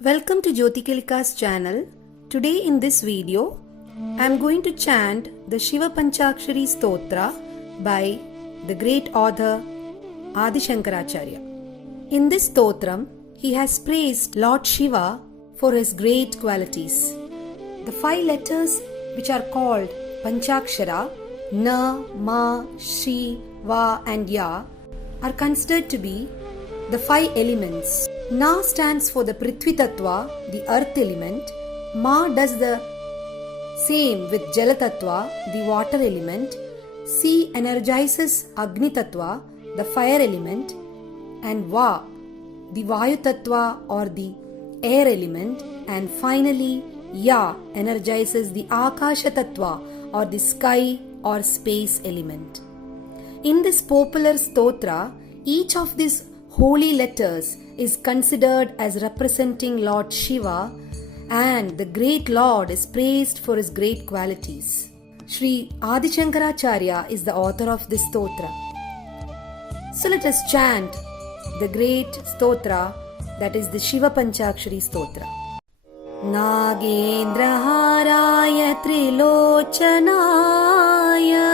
Welcome to Jyotikalika's channel. Today in this video, I am going to chant the Shiva Panchakshari Stotra by the great author Adi Shankaracharya. In this stotram, he has praised Lord Shiva for his great qualities. The 5 letters which are called Panchakshara, Na, Ma, Shri, Va and Ya are considered to be the 5 elements. Na stands for the Prithvi Tattva, the earth element. Ma does the same with Jala Tattva, the water element. C energizes Agni Tattva, the fire element. And Va, the Vayu Tattva or the air element. And finally, Ya energizes the Akasha Tattva or the sky or space element. In this popular stotra, each of these holy letters is considered as representing Lord Shiva, and the great Lord is praised for his great qualities. Sri Adi Shankaracharya is the author of this stotra. So let us chant the great stotra, that is the Shiva Panchakshari stotra. Nagendra Haraya Trilocanaya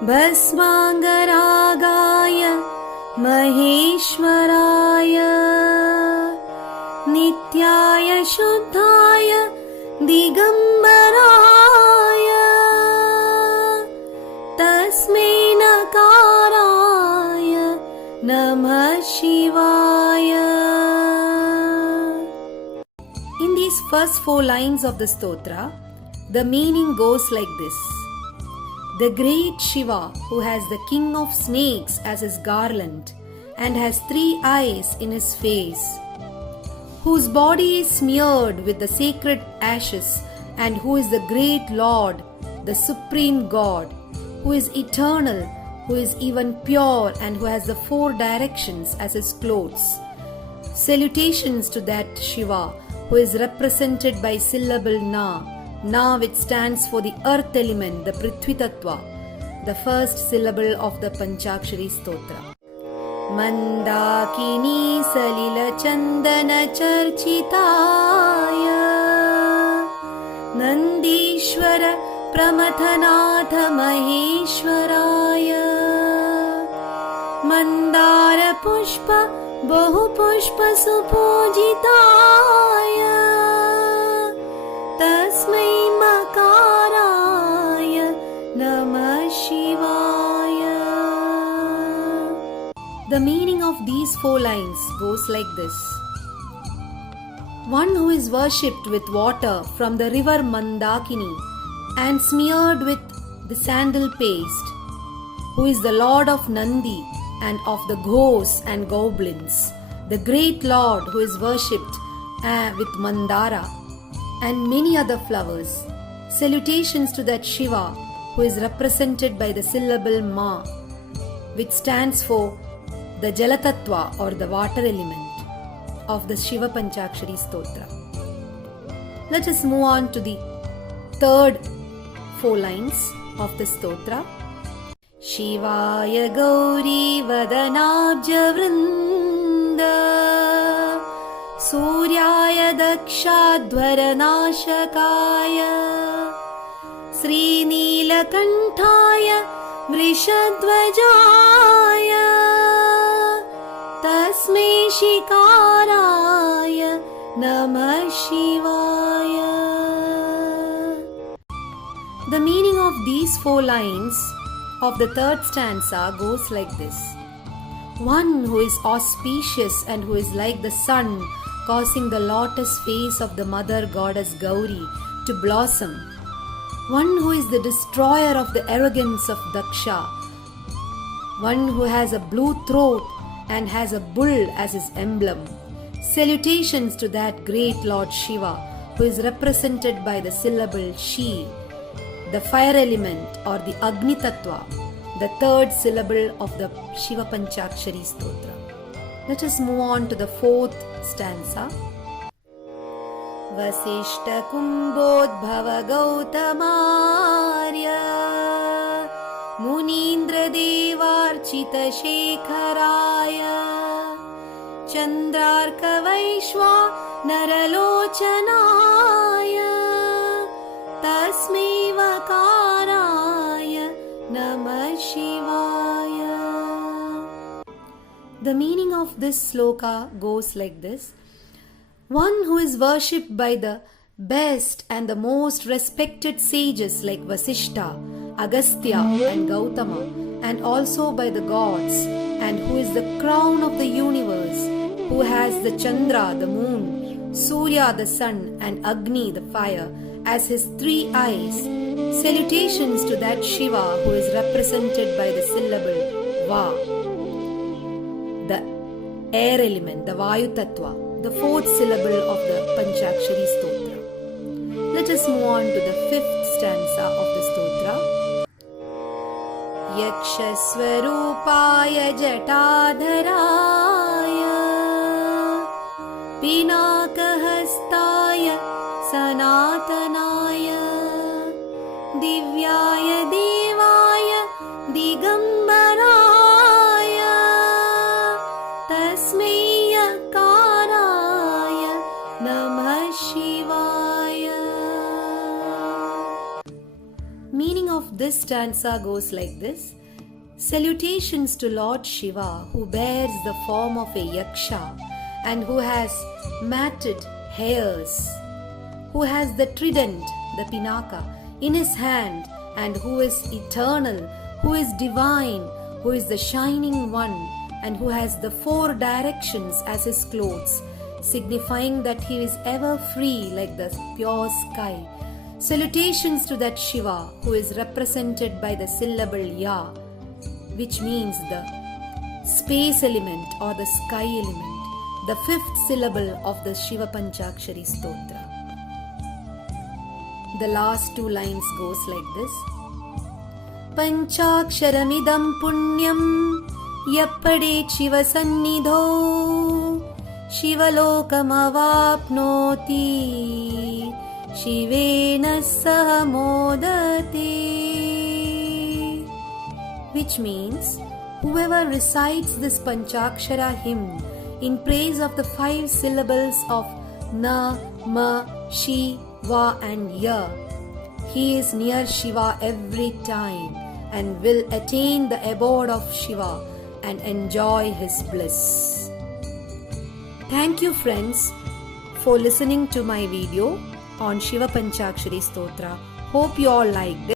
Bhasmangaragaya Maheshwaraya Nityaya Shuddhaya Digambaraya Tasmai Nakaraya Namah Shivaya. In these first 4 lines of the stotra, the meaning goes like this. The great Shiva, who has the king of snakes as his garland and has 3 eyes in his face, whose body is smeared with the sacred ashes, and who is the great Lord, the supreme God, who is eternal, who is even pure, and who has the 4 directions as his clothes. Salutations to that Shiva, who is represented by syllable Na. Na, which stands for the earth element, the Prithvi Tattva, the first syllable of the Panchakshari Stotra. Mandakini Salila Chandana Charchitaya Nandishwara Pramathanatha Maheshwaraya Mandara Pushpa Bahu Pushpa Supojitaya Tasmai Makaraya Namah Shivaya. The meaning of these 4 lines goes like this. One who is worshipped with water from the river Mandakini and smeared with the sandal paste, who is the Lord of Nandi and of the ghosts and goblins, the great Lord who is worshipped with Mandara and many other flowers. Salutations to that Shiva, who is represented by the syllable Ma, which stands for the Jala Tattva or the water element of the Shiva Panchakshari Stotra. Let us move on to the third 4 lines of the stotra. Shivaya Gauri Vadanabja Vrinda Suryaya Dakshadvara Nashakaya Sri Neelakantaya Vrishadvajaya Tasmai Shikaraya Namah Shivaya. The meaning of these 4 lines of the third stanza goes like this. One who is auspicious and who is like the sun, causing the lotus face of the mother goddess Gauri to blossom. One who is the destroyer of the arrogance of Daksha. One who has a blue throat and has a bull as his emblem. Salutations to that great Lord Shiva, who is represented by the syllable Shi, the fire element or the Agni Tattva, the third syllable of the Shiva Panchakshari Stotra. Let us move on to the 4th stanza. Vasishta Kumbodbhava Gautamarya Munindra Devarchita Shekharaya चन्द्रार्कवैश्वा नरलोचनाय तस्मै वकाराय नमः शिवाय. The meaning of this sloka goes like this: one who is worshipped by the best and the most respected sages like Vasishta, Agastya and Gautama, and also by the gods, and who is the crown of the universe, who has the Chandra, the moon, Surya, the sun, and Agni, the fire, as his three eyes. Salutations to that Shiva who is represented by the syllable Va, the air element, the Vayu Tattva, the fourth syllable of the Panchakshari Stotra. Let us move on to the fifth stanza of the Stotra. Yakshaswarupaya Jatadharaya Pinakahastaya Sanatanaya Divyaya Devaya Digambaraya Tasmai Yakaraya Namah Shivaya. Meaning of this stanza goes like this: salutations to Lord Shiva, who bears the form of a yaksha and who has matted hairs, who has the trident, the pinaka, in his hand, and who is eternal, who is divine, who is the shining one, and who has the four directions as his clothes, signifying that he is ever free like the pure sky. Salutations to that Shiva who is represented by the syllable Ya, which means the space element or the sky element, the fifth syllable of the Shiva Panchakshari Stotra. The last two lines goes like this: Panchaksharamidam punyam yappadet Shiva sannidho Shivalokam-avapnoti Shivena saha modate. Which means, whoever recites this Panchakshara hymn in praise of the 5 syllables of Na, Ma, Shi, Va and Ya, he is near Shiva every time and will attain the abode of Shiva and enjoy his bliss. Thank you friends for listening to my video on Shiva Panchakshari Stotra. Hope you all liked it.